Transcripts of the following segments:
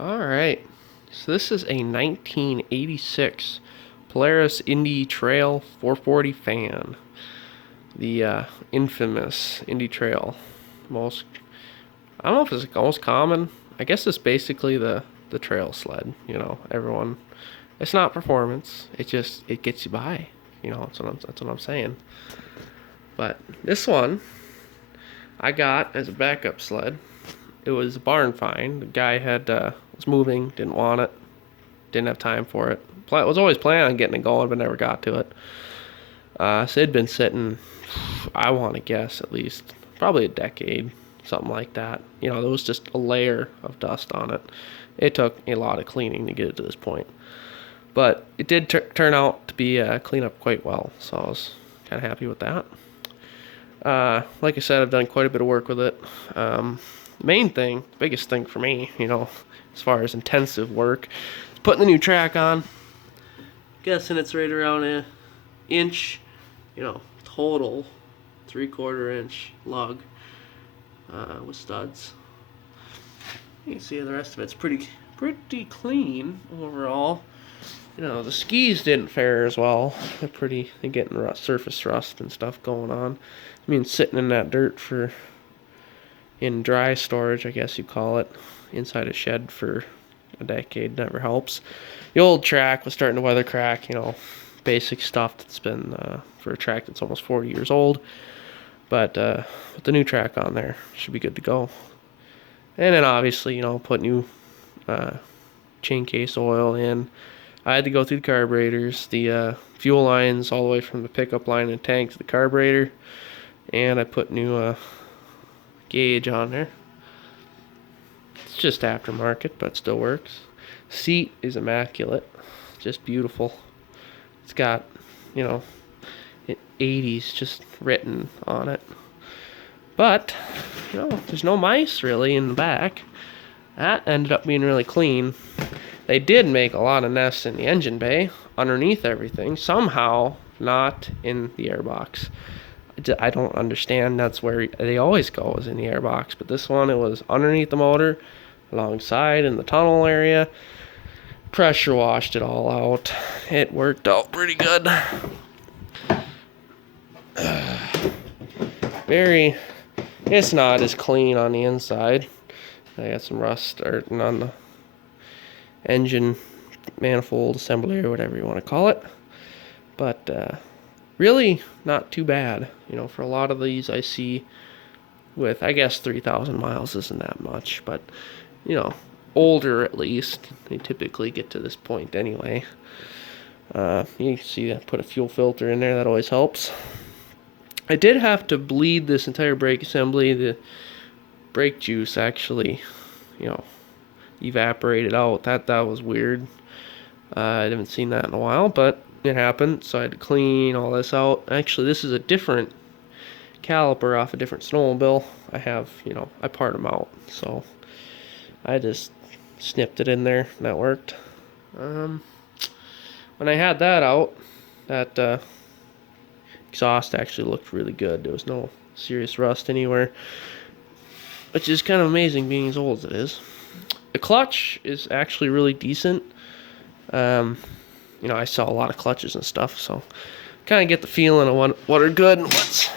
Alright, so this is a 1986 Polaris Indy Trail 440 fan. The infamous Indy Trail. Most, I don't know if it's the most common. I guess it's basically the trail sled. You know, everyone, it's not performance. It gets you by. You know, that's what I'm saying. But this one, I got as a backup sled. It was a barn find. The guy had was moving, didn't want it, didn't have time for it. Was always planning on getting it going, but never got to it. So it'd been sitting, I want to guess at least probably a decade, something like that. You know, there was just a layer of dust on it. It took a lot of cleaning to get it to this point, but it did turn out to be clean up quite well. So I was kind of happy with that. Like I said, I've done quite a bit of work with it. Main thing, biggest thing for me, you know, as far as intensive work, is putting the new track on. Guessing it's right around an inch, you know, total 3/4 inch lug with studs. You can see the rest of it's pretty clean overall. You know, the skis didn't fare as well. They're getting surface rust and stuff going on. I mean, sitting in that dirt in dry storage, I guess you call it, inside a shed for a decade never helps. The old track was starting to weather crack, you know, basic stuff that's been for a track that's almost 40 years old. But with the new track on there, should be good to go. And then obviously, you know, put new chain case oil in. I had to go through the carburetors, the fuel lines all the way from the pickup line and tank to the carburetor. And I put new gauge on there. It's just aftermarket, but it still works. Seat is immaculate, just beautiful. It's got, you know, 80s just written on it. But, you know, there's no mice really in the back. That ended up being really clean. They did make a lot of nests in the engine bay, underneath everything, somehow not in the airbox. I don't understand. That's where they always go, is in the airbox. But this one, it was underneath the motor, alongside in the tunnel area. Pressure washed it all out. It worked out pretty good. It's not as clean on the inside. I got some rust starting on the engine manifold assembly or whatever you want to call it. But really not too bad. You know, for a lot of these I see with, I guess 3,000 miles isn't that much, but you know, older at least, they typically get to this point anyway. You can see I put a fuel filter in there, that always helps. I did have to bleed this entire brake assembly. The brake juice actually, you know, evaporated out. That was weird. I haven't seen that in a while, but it happened, so I had to clean all this out. Actually, this is a different caliper off a different snowmobile. I have, you know, I part them out, so I just snipped it in there, and that worked. When I had that out, that exhaust actually looked really good. There was no serious rust anywhere, which is kind of amazing being as old as it is. The clutch is actually really decent. You know, I saw a lot of clutches and stuff, so kind of get the feeling of what are good and what's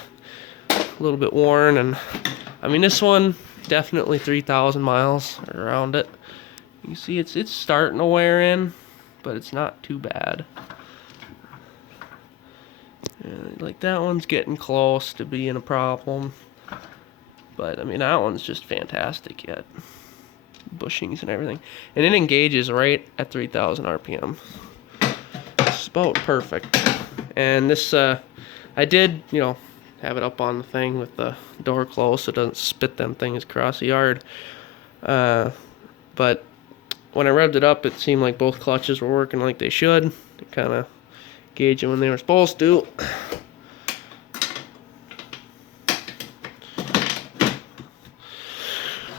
a little bit worn. And I mean, this one definitely 3,000 miles around it. You see, it's starting to wear in, but it's not too bad. And like that one's getting close to being a problem, but I mean that one's just fantastic yet. Bushings and everything, and it engages right at 3,000 RPM. It's about perfect. And this, I did, you know, have it up on the thing with the door closed so it doesn't spit them things across the yard. But when I revved it up, it seemed like both clutches were working like they should. It kind of gauge them when they were supposed to.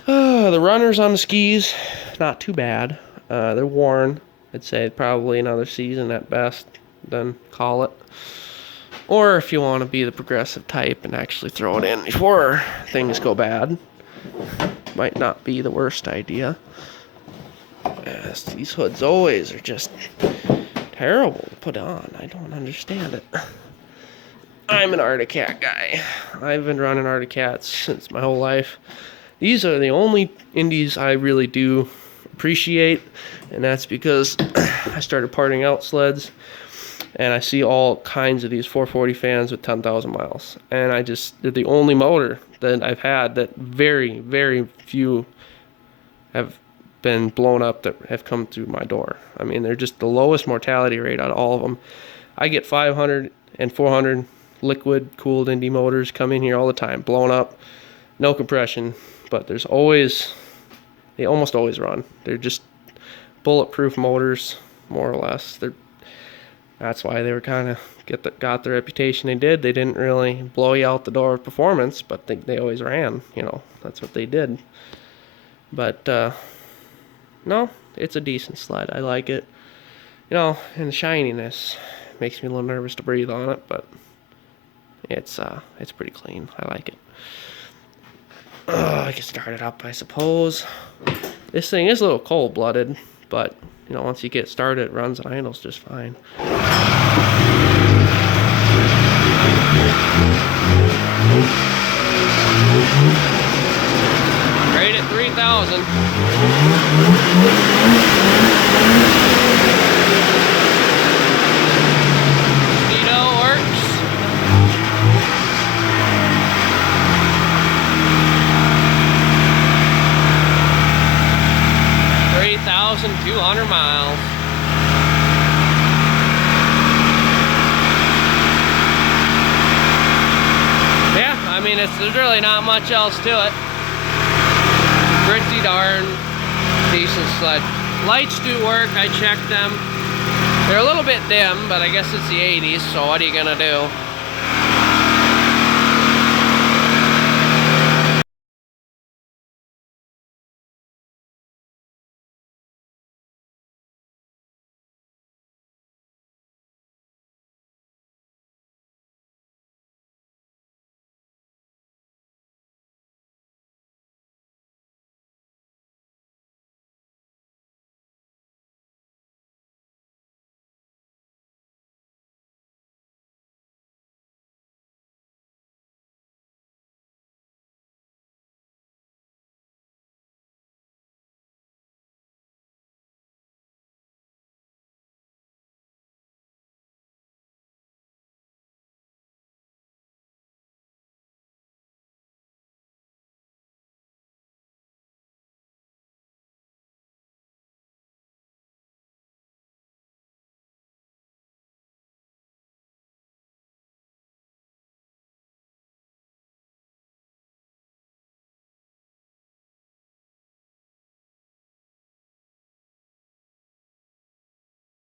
The runners on the skis, not too bad. They're worn. I'd say probably another season at best, then call it. Or if you want to be the progressive type and actually throw it in before things go bad, might not be the worst idea. Yes, these hoods always are just terrible to put on. I don't understand it. I'm an Arctic Cat guy. I've been running Arctic Cats since my whole life. These are the only Indies I really do appreciate, and that's because I started parting out sleds, and I see all kinds of these 440 fans with 10,000 miles, and they're the only motor that I've had that very, very few have been blown up that have come through my door. I mean, they're just the lowest mortality rate out of all of them. I get 500 and 400 liquid cooled Indy motors come in here all the time, blown up, no compression, but they almost always run. They're just bulletproof motors, more or less. That's why they were kind of got the reputation they did. They didn't really blow you out the door with performance, but they always ran. That's what they did. But no, it's a decent sled. I like it. And the shininess makes me a little nervous to breathe on it, but it's pretty clean. I like it. I can start it up, I suppose. This thing is a little cold-blooded, but once you get started, it runs and idles just fine. Rate at 3,000. Speedo works. $3,200 miles. Yeah, I mean, there's really not much else to it. Pretty darn decent sled. Lights do work, I checked them. They're a little bit dim, but I guess it's the 80s, so what are you gonna do?